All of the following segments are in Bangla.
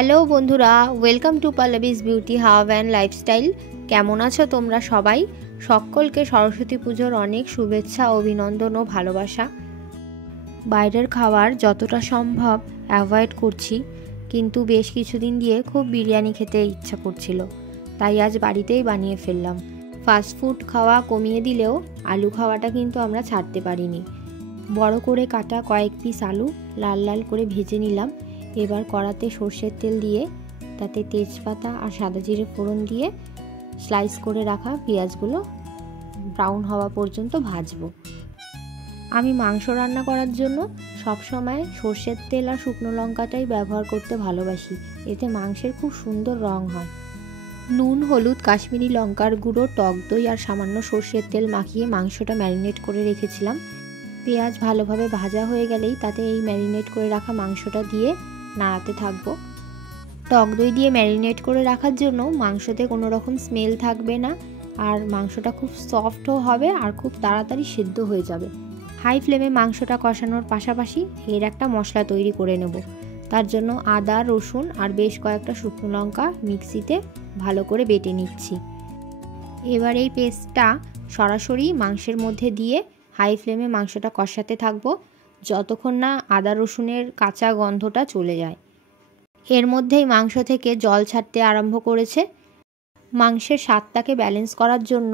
হ্যালো বন্ধুরা, welcome to Pallavi's beauty hub and lifestyle. কেমন আছো তোমরা সবাই? সকলকে সরস্বতী পুজোর অনেক শুভেচ্ছা, অভিনন্দন ও ভালোবাসা। বাইরের খাবার যতটা সম্ভব অ্যাভয়েড করছি, কিন্তু বেশ কিছুদিন দিয়ে খুব বিরিয়ানি খেতে ইচ্ছা করছিল, তাই আজ বাড়িতেই বানিয়ে ফেললাম। ফাস্টফুড খাওয়া কমিয়ে দিলেও আলু খাওয়াটা কিন্তু আমরা ছাড়তে পারিনি। বড় করে কাটা কয়েক পিস আলু লাল লাল করে ভেজে নিলাম। এবার কড়াতে সর্ষের তেল দিয়ে তাতে তেজপাতা আর সাদা জিরে ফোড়ন দিয়ে স্লাইস করে রাখা পেঁয়াজগুলো ব্রাউন হওয়া পর্যন্ত ভাজবো। আমি মাংস রান্না করার জন্য সবসময় সর্ষের তেল আর শুকনো লঙ্কাটাই ব্যবহার করতে ভালোবাসি, এতে মাংসের খুব সুন্দর রং হয়। নুন, হলুদ, কাশ্মীরি লঙ্কার গুঁড়ো, টক দই আর সামান্য সর্ষের তেল মাখিয়ে মাংসটা ম্যারিনেট করে রেখেছিলাম। পেঁয়াজ ভালোভাবে ভাজা হয়ে গেলেই তাতে এই ম্যারিনেট করে রাখা মাংসটা দিয়ে নাড়াতে থাকবো। টক দই দিয়ে ম্যারিনেট করে রাখার জন্য মাংসতে কোনো রকম স্মেল থাকবে না, আর মাংসটা খুব সফটও হবে আর খুব তাড়াতাড়ি সেদ্ধ হয়ে যাবে। হাই ফ্লেমে মাংসটা কষানোর পাশাপাশি এর একটা মশলা তৈরি করে নেব। তার জন্য আদা, রসুন আর বেশ কয়েকটা শুকনো লঙ্কা মিক্সিতে ভালো করে বেটে নিচ্ছি। এবার এই পেস্টটা সরাসরি মাংসের মধ্যে দিয়ে হাই ফ্লেমে মাংসটা কষাতে থাকবো যতক্ষণ না আদা রসুনের কাঁচা গন্ধটা চলে যায়। এর মধ্যেই মাংস থেকে জল ছাড়তে আরম্ভ করেছে। মাংসের স্বাদটাকে ব্যালেন্স করার জন্য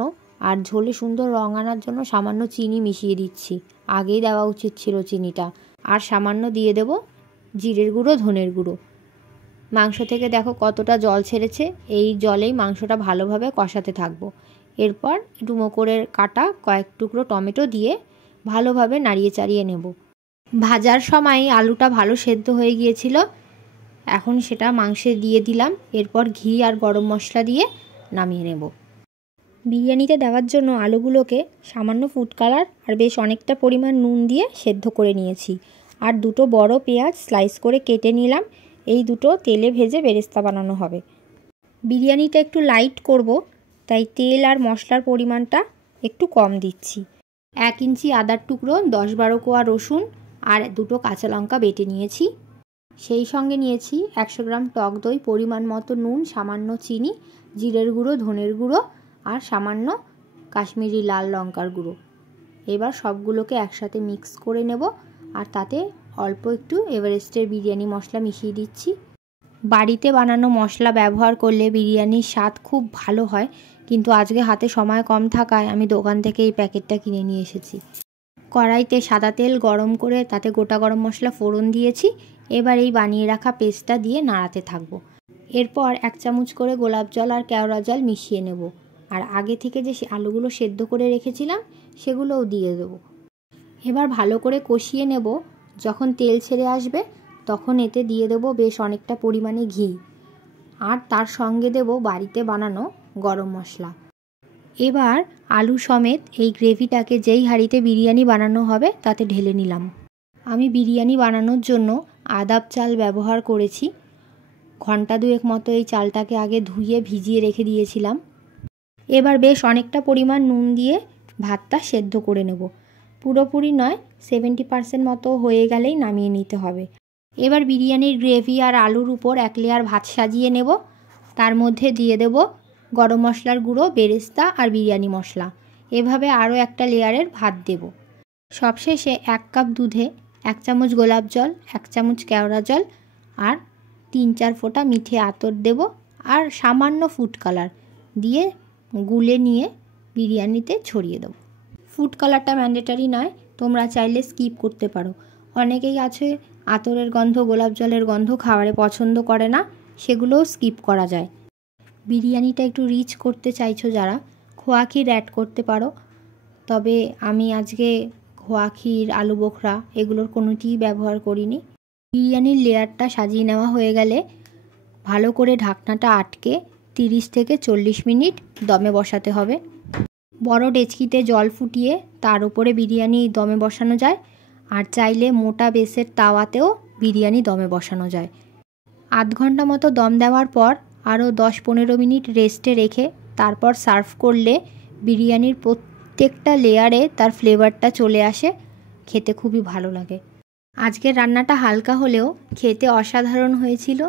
আর ঝোলে সুন্দর রং আনার জন্য সামান্য চিনি মিশিয়ে দিচ্ছি। আগেই দেওয়া উচিত ছিল চিনিটা। আর সামান্য দিয়ে দেব জিরের গুঁড়ো, ধনের গুঁড়ো। মাংস থেকে দেখো কতটা জল ছেড়েছে। এই জলেই মাংসটা ভালোভাবে কষাতে থাকবো। এরপর ডুমো করে কাটা কয়েক টুকরো টমেটো দিয়ে ভালোভাবে নাড়িয়ে চাড়িয়ে নেব। ভাজার সময় আলুটা ভালো সেদ্ধ হয়ে গিয়েছিল, এখন সেটা মাংসে দিয়ে দিলাম। এরপর ঘি আর গরম মশলা দিয়ে নামিয়ে নেব। বিরিয়ানিতে দেওয়ার জন্য আলুগুলোকে সামান্য ফুড কালার আর বেশ অনেকটা পরিমাণ নুন দিয়ে সেদ্ধ করে নিয়েছি। আর দুটো বড় পেঁয়াজ স্লাইস করে কেটে নিলাম। এই দুটো তেলে ভেজে বেরেস্তা বানানো হবে। বিরিয়ানিটা একটু লাইট করব, তাই তেল আর মশলার পরিমাণটা একটু কম দিচ্ছি। 1 ইঞ্চি আদার টুকরো, 10-12 কোয়া রসুন আর দুটো কাঁচা লঙ্কা বেটে নিয়েছি। সেই সঙ্গে নিয়েছি 100 গ্রাম টক দই, পরিমাণ মতো নুন, সামান্য চিনি, জিরের গুঁড়ো, ধনের গুঁড়ো আর সামান্য কাশ্মীরি লাল লঙ্কার গুঁড়ো। এবার সবগুলোকে একসাথে মিক্স করে নেব। আর তাতে অল্প একটু এভারেস্টের বিরিয়ানি মশলা মিশিয়ে দিচ্ছি। বাড়িতে বানানো মশলা ব্যবহার করলে বিরিয়ানির স্বাদ খুব ভালো হয়, কিন্তু আজকে হাতে সময় কম থাকায় আমি দোকান থেকে এই প্যাকেটটা কিনে নিয়ে এসেছি। কড়াইতে সাদা তেল গরম করে তাতে গোটা গরম মশলা ফোড়ন দিয়েছি। এবার এই বানিয়ে রাখা পেস্টটা দিয়ে নাড়াতে থাকবো। এরপর 1 চামচ করে গোলাপ জল আর কেওড়া জল মিশিয়ে নেব। আর আগে থেকে যে আলুগুলো সেদ্ধ করে রেখেছিলাম সেগুলোও দিয়ে দেবো। এবার ভালো করে কষিয়ে নেব। যখন তেল ছেড়ে আসবে তখন এতে দিয়ে দেবো বেশ অনেকটা পরিমাণে ঘি, আর তার সঙ্গে দেব বাড়িতে বানানো গরম মশলা। এবার আলু সমেত এই গ্রেভিটাকে যেই হাঁড়িতে বিরিয়ানি বানানো হবে তাতে ঢেলে নিলাম। আমি বিরিয়ানি বানানোর জন্য আদাব চাল ব্যবহার করেছি। ঘন্টা 2 মতো এই চালটাকে আগে ধুয়ে ভিজিয়ে রেখে দিয়েছিলাম। এবার বেশ অনেকটা পরিমাণ নুন দিয়ে ভাতটা সেদ্ধ করে নেব। পুরোপুরি নয়, 70% মতো হয়ে গেলেই নামিয়ে নিতে হবে। এবার বিরিয়ানির গ্রেভি আর আলুর উপর 1 লেয়ার ভাত সাজিয়ে নেব। তার মধ্যে দিয়ে দেব গরম মশলার গুঁড়ো, বেরেস্তা আর বিরিয়ানি মশলা। এভাবে আরও একটা লেয়ারের ভাত দেব। সবশেষে 1 কাপ দুধে 1 চামচ গোলাপ জল, 1 চামচ কেওড়া জল আর 3-4 ফোঁটা মিঠে আতর দেব। আর সামান্য ফুড কালার দিয়ে গুলে নিয়ে বিরিয়ানিতে ছড়িয়ে দেব। ফুড কালারটা ম্যান্ডেটারি নয়, তোমরা চাইলে স্কিপ করতে পারো। অনেকেই আছে আতরের গন্ধ, গোলাপ জলের গন্ধ খাবারে পছন্দ করে না, সেগুলোও স্কিপ করা যায়। বিরিয়ানিটা একটু রিচ করতে চাইছো যারা, খোয়া ক্ষীর অ্যাড করতে পারো। তবে আমি আজকে খোয়া ক্ষীর, আলু বোখরা এগুলোর কোনোটিই ব্যবহার করিনি। বিরিয়ানির লেয়ারটা সাজিয়ে নেওয়া হয়ে গেলে ভালো করে ঢাকনাটা আটকে 30 থেকে 40 মিনিট দমে বসাতে হবে। বড় ডেচকিতে জল ফুটিয়ে তার উপরে বিরিয়ানি দমে বসানো যায়, আর চাইলে মোটা বেসের তাওয়াতেও বিরিয়ানি দমে বসানো যায়। 8 ঘন্টা মতো দম দেওয়ার পর আরও 10-15 মিনিট রেস্টে রেখে তারপর সার্ভ করলে বিরিয়ানির প্রত্যেকটা লেয়ারে তার ফ্লেভারটা চলে আসে, খেতে খুবই ভালো লাগে। আজকের রান্নাটা হালকা হলেও খেতে অসাধারণ হয়েছিল।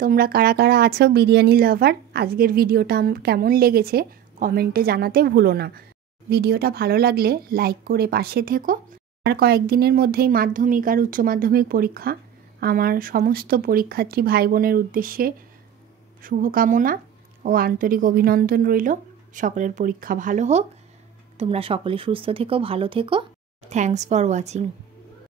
তোমরা কারা কারা আছো বিরিয়ানি লাভার, আজকের ভিডিওটা কেমন লেগেছে কমেন্টে জানাতে ভুলো না। ভিডিওটা ভালো লাগলে লাইক করে পাশে থেকো। আর কয়েকদিনের মধ্যেই মাধ্যমিক আর উচ্চ মাধ্যমিক পরীক্ষা। আমার সমস্ত পরীক্ষার্থী ভাই বোনের উদ্দেশ্যে শুভকামনা ও আন্তরিক অভিনন্দন রইল। সকলের পরীক্ষা ভালো হোক, তোমরা সকলে সুস্থ থেকো, ভালো থেকো। Thanks for watching.